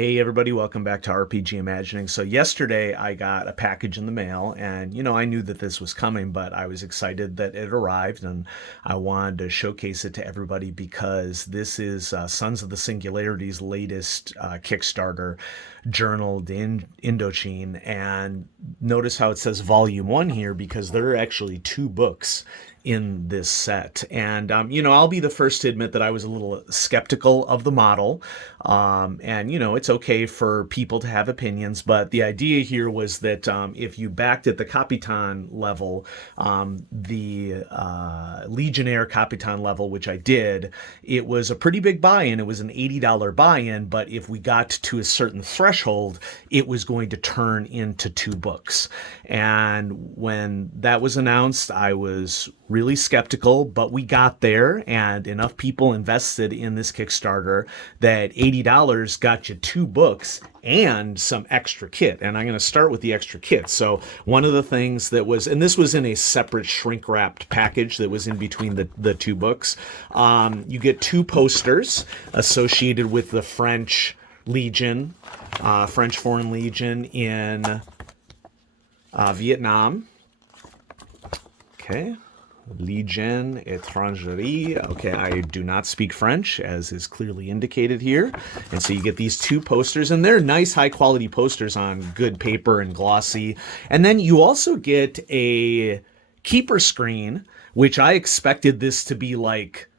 Hey everybody, welcome back to RPG Imagining. So yesterday I got a package in the mail and I knew that this was coming, but I was excited that it arrived and I wanted to showcase it to everybody because this is Sons of the Singularity's latest Kickstarter journaled in Indochine. And notice how it says Volume 1 here because there are actually two books in this set. And, I'll be the first to admit that I was a little skeptical of the model. It's okay for people to have opinions, but the idea here was that if you backed at the Capitan level, the Legionnaire Capitan level, which I did, it was a pretty big buy-in. It was an $80 buy-in, but if we got to a certain threshold, it was going to turn into two books. And when that was announced, I was really skeptical, but we got there and enough people invested in this Kickstarter that $80 got you two books and some extra kit. And I'm going to start with the extra kit. So one of the things that was, and this was in a separate shrink wrapped package that was in between the two books, you get two posters associated with the French Legion, French Foreign Legion in Vietnam. Okay. Legion Étrangerie. Okay, I do not speak French, as is clearly indicated here. And so you get these two posters, and they're nice, high-quality posters on good paper and glossy. And then you also get a keeper screen, which I expected this to be like,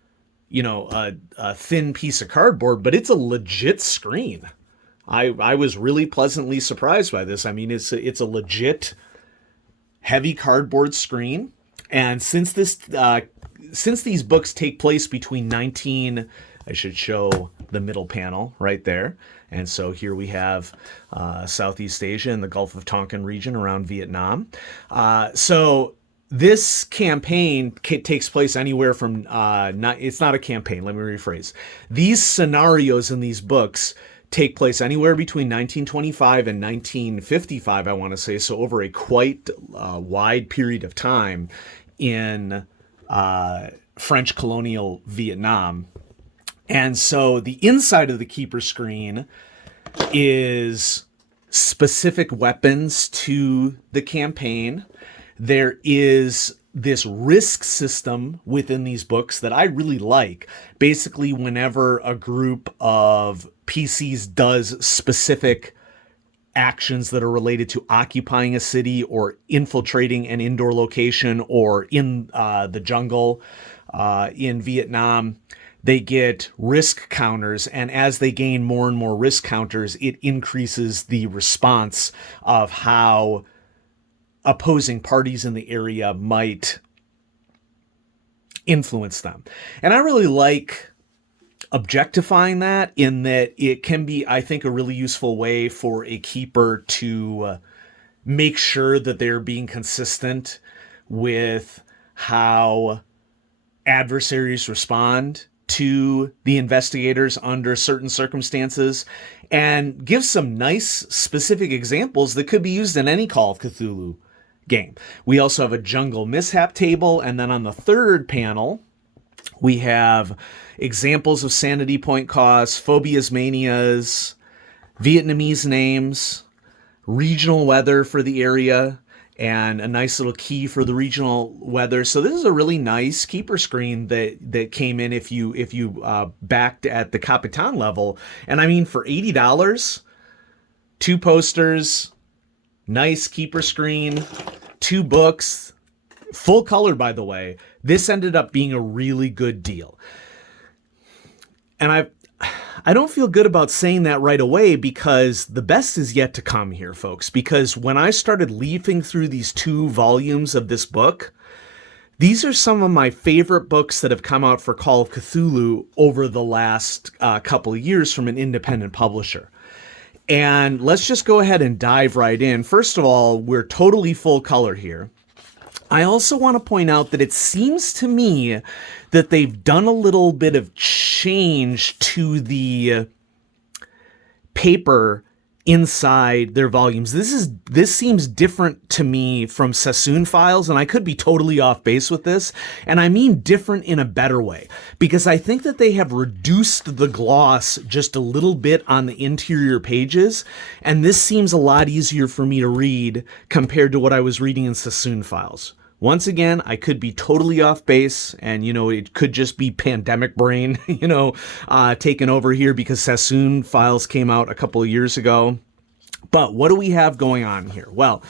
a thin piece of cardboard, but it's a legit screen. I was really pleasantly surprised by this. I mean, it's a legit heavy cardboard screen. And since these books take place between I should show the middle panel right there. And so here we have Southeast Asia and the Gulf of Tonkin region around Vietnam. So this campaign takes place anywhere from, it's not a campaign, let me rephrase. These scenarios in these books take place anywhere between 1925 and 1955, I want to say, so over a quite wide period of time in French colonial Vietnam. And so the inside of the keeper screen is specific weapons to the campaign. There is this risk system within these books that I really like. Basically, whenever a group of PCs does specific actions that are related to occupying a city or infiltrating an indoor location or in the jungle in Vietnam, they get risk counters. And as they gain more and more risk counters, it increases the response of how opposing parties in the area might influence them. And I really like objectifying that in that it can be, I think, a really useful way for a keeper to make sure that they're being consistent with how adversaries respond to the investigators under certain circumstances and give some nice specific examples that could be used in any Call of Cthulhu game. We also have a jungle mishap table, and then on the third panel we have examples of sanity point costs, phobias, manias, Vietnamese names, regional weather for the area, and a nice little key for the regional weather. So this is a really nice keeper screen that came in if you backed at the Capitan level. And I mean, for $80, two posters, nice keeper screen, two books, full color, by the way. This ended up being a really good deal. And I don't feel good about saying that right away because the best is yet to come here, folks. Because when I started leafing through these two volumes of this book, these are some of my favorite books that have come out for Call of Cthulhu over the last couple of years from an independent publisher. And let's just go ahead and dive right in. First of all, we're totally full color here. I also want to point out that it seems to me that they've done a little bit of change to the paper inside their volumes. This seems different to me from Sassoon Files, and I could be totally off base with this, and I mean different in a better way, because I think that they have reduced the gloss just a little bit on the interior pages, and this seems a lot easier for me to read compared to what I was reading in Sassoon Files. Once again, I could be totally off base, and, it could just be pandemic brain, taking over here, because Sassoon Files came out a couple of years ago. But what do we have going on here? Well,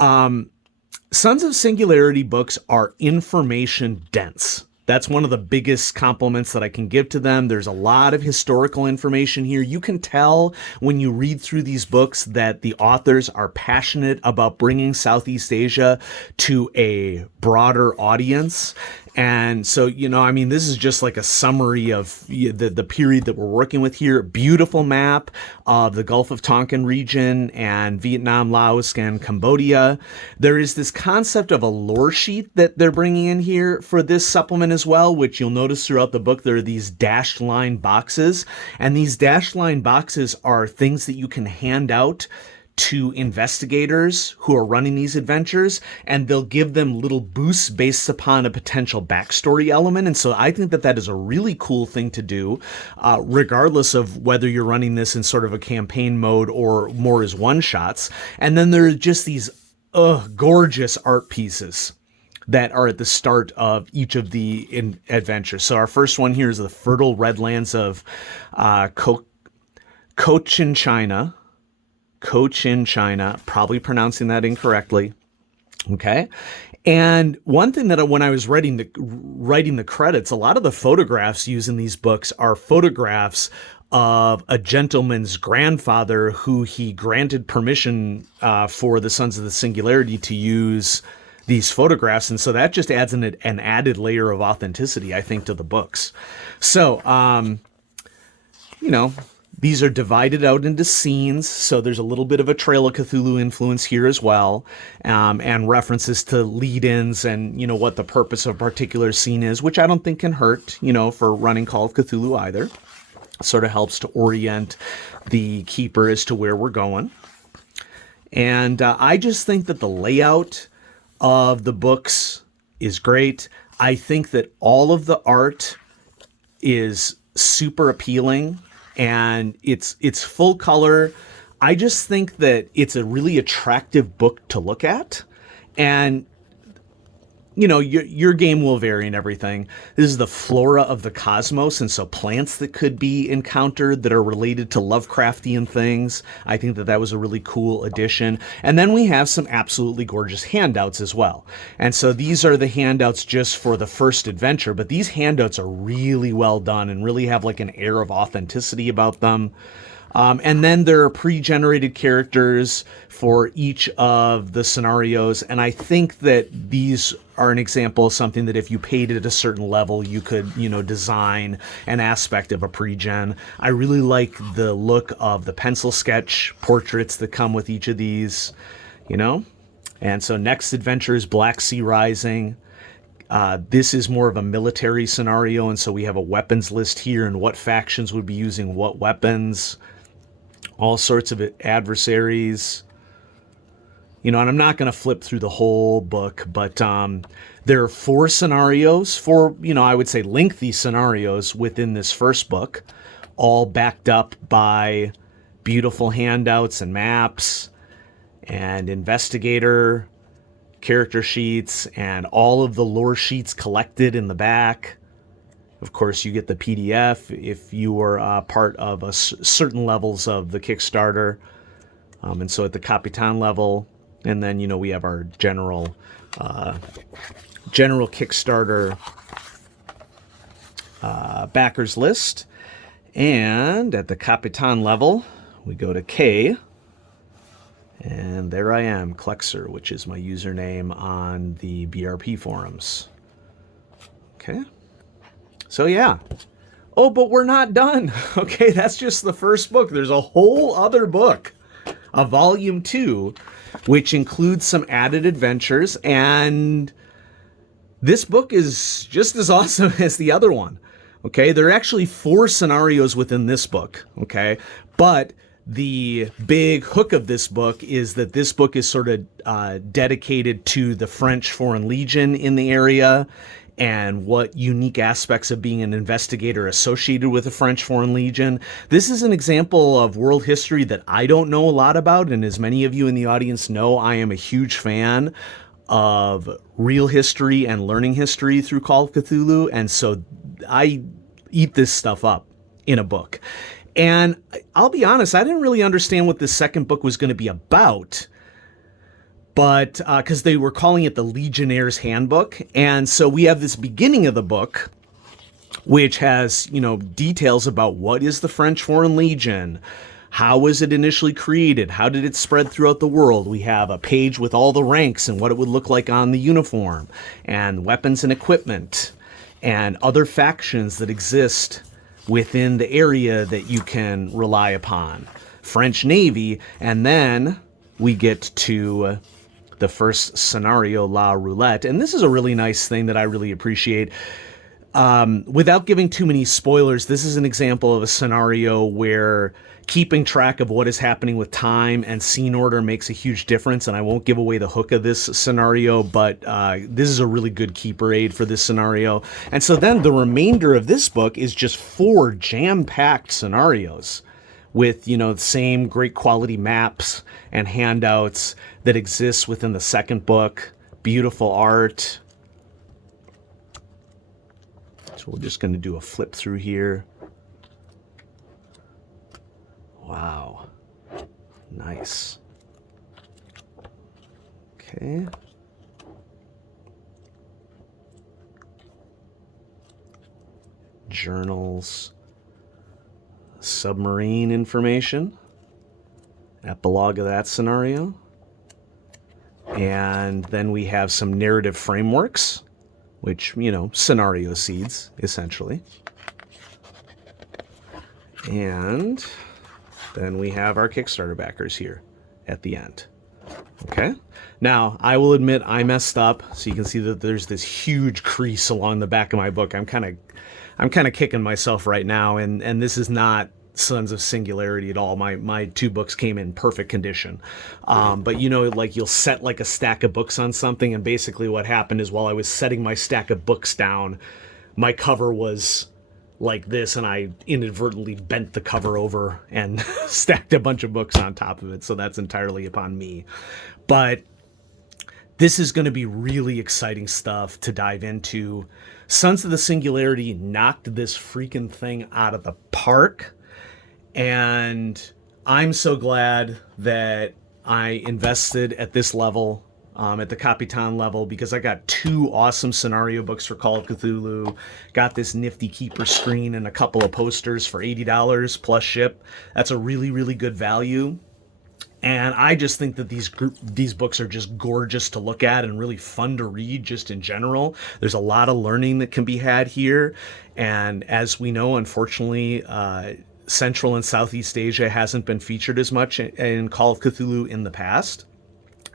Sons of Singularity books are information dense. That's one of the biggest compliments that I can give to them. There's a lot of historical information here. You can tell when you read through these books that the authors are passionate about bringing Southeast Asia to a broader audience. And so, this is just like a summary of the period that we're working with here. Beautiful map of the Gulf of Tonkin region and Vietnam, Laos, and Cambodia. There is this concept of a lore sheet that they're bringing in here for this supplement as well, which you'll notice throughout the book. There are these dashed line boxes, and these dashed line boxes are things that you can hand out to investigators who are running these adventures, and they'll give them little boosts based upon a potential backstory element. And so I think that that is a really cool thing to do, regardless of whether you're running this in sort of a campaign mode or more as one-shots. And then there are just these gorgeous art pieces that are at the start of each of the adventures. So our first one here is the fertile redlands of Cochin China, probably pronouncing that incorrectly. Okay. And one thing that when I was writing the credits, a lot of the photographs used in these books are photographs of a gentleman's grandfather who he granted permission for the Sons of the Singularity to use these photographs. And so that just adds an added layer of authenticity, I think, to the books. So, these are divided out into scenes, so there's a little bit of a Trail of Cthulhu influence here as well, and references to lead-ins and, what the purpose of a particular scene is, which I don't think can hurt, for running Call of Cthulhu either. It sort of helps to orient the keeper as to where we're going. And I just think that the layout of the books is great. I think that all of the art is super appealing, and it's full color. I just think that it's a really attractive book to look at. And, your game will vary and everything. This is the flora of the cosmos, and so plants that could be encountered that are related to Lovecraftian things. I think that was a really cool addition. And then we have some absolutely gorgeous handouts as well. And so these are the handouts just for the first adventure, but these handouts are really well done and really have like an air of authenticity about them. And then there are pre-generated characters for each of the scenarios. And I think that these are an example of something that if you paid it at a certain level, you could, design an aspect of a pre-gen. I really like the look of the pencil sketch portraits that come with each of these, And so next adventure is Black Sea Rising. This is more of a military scenario. And so we have a weapons list here and what factions would be using what weapons. All sorts of adversaries, and I'm not going to flip through the whole book, but there are 4 scenarios, I would say lengthy scenarios within this first book, all backed up by beautiful handouts and maps and investigator character sheets and all of the lore sheets collected in the back. Of course, you get the PDF if you are part of certain levels of the Kickstarter. And so at the Capitan level, and then, we have our general Kickstarter backers list. And at the Capitan level, we go to K. And there I am, Klexer, which is my username on the BRP forums. Okay. So yeah. Oh, but we're not done. Okay, that's just the first book. There's a whole other book, a volume 2, which includes some added adventures. And this book is just as awesome as the other one. Okay, there are actually 4 scenarios within this book. Okay, but the big hook of this book is that this book is sort of dedicated to the French Foreign Legion in the area and what unique aspects of being an investigator associated with the French Foreign Legion. This is an example of world history that I don't know a lot about, and as many of you in the audience know, I am a huge fan of real history and learning history through Call of Cthulhu, and so I eat this stuff up in a book. And I'll be honest, I didn't really understand what this second book was going to be about, but because they were calling it the Legionnaire's Handbook. And so we have this beginning of the book, which has, details about what is the French Foreign Legion, how was it initially created, how did it spread throughout the world. We have a page with all the ranks and what it would look like on the uniform, and weapons and equipment, and other factions that exist within the area that you can rely upon. French Navy, and then we get to the first scenario, La Roulette. And this is a really nice thing that I really appreciate. Without giving too many spoilers, this is an example of a scenario where keeping track of what is happening with time and scene order makes a huge difference. And I won't give away the hook of this scenario, but this is a really good keeper aid for this scenario. And so then the remainder of this book is just 4 jam-packed scenarios with, the same great quality maps and handouts that exists within the second book. Beautiful art. So we're just going to do a flip through here. Wow. Nice. Okay. Journals. Submarine information. Epilogue of that scenario. And then we have some narrative frameworks, which, scenario seeds, essentially. And then we have our Kickstarter backers here at the end. Okay. Now, I will admit I messed up. So you can see that there's this huge crease along the back of my book. I'm kind of kicking myself right now, and this is not Sons of Singularity at all. My 2 books came in perfect condition. But you'll set like a stack of books on something, and basically what happened is while I was setting my stack of books down, my cover was like this, and I inadvertently bent the cover over and stacked a bunch of books on top of it. So that's entirely upon me. But this is going to be really exciting stuff to dive into. Sons of the Singularity knocked this freaking thing out of the park. And I'm so glad that I invested at this level, at the Capitan level, because I got 2 awesome scenario books for Call of Cthulhu, got this nifty keeper screen and a couple of posters for $80 plus ship. That's a really, really good value. And I just think that these books are just gorgeous to look at and really fun to read just in general. There's a lot of learning that can be had here. And as we know, unfortunately, Central and Southeast Asia hasn't been featured as much in Call of Cthulhu in the past.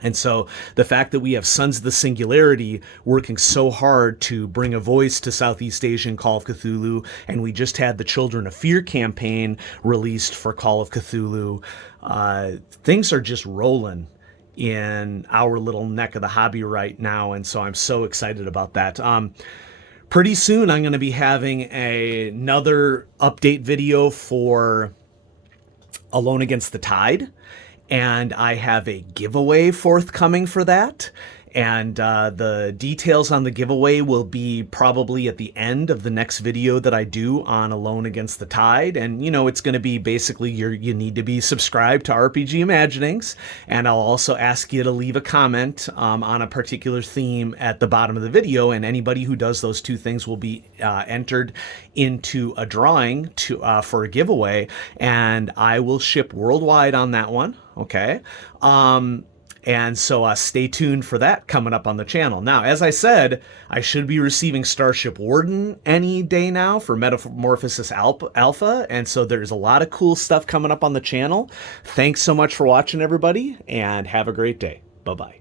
And so the fact that we have Sons of the Singularity working so hard to bring a voice to Southeast Asian Call of Cthulhu, and we just had the Children of Fear campaign released for Call of Cthulhu, things are just rolling in our little neck of the hobby right now. And so I'm so excited about that. Pretty soon I'm going to be having another update video for Alone Against the Tide. And I have a giveaway forthcoming for that. And the details on the giveaway will be probably at the end of the next video that I do on Alone Against the Tide. And, it's going to be basically you need to be subscribed to RPG Imaginings. And I'll also ask you to leave a comment on a particular theme at the bottom of the video. And anybody who does those 2 things will be entered into a drawing for a giveaway. And I will ship worldwide on that one. Okay. And so stay tuned for that coming up on the channel. Now, as I said, I should be receiving Starship Warden any day now for Metamorphosis Alpha. And so there's a lot of cool stuff coming up on the channel. Thanks so much for watching, everybody, and have a great day. Bye-bye.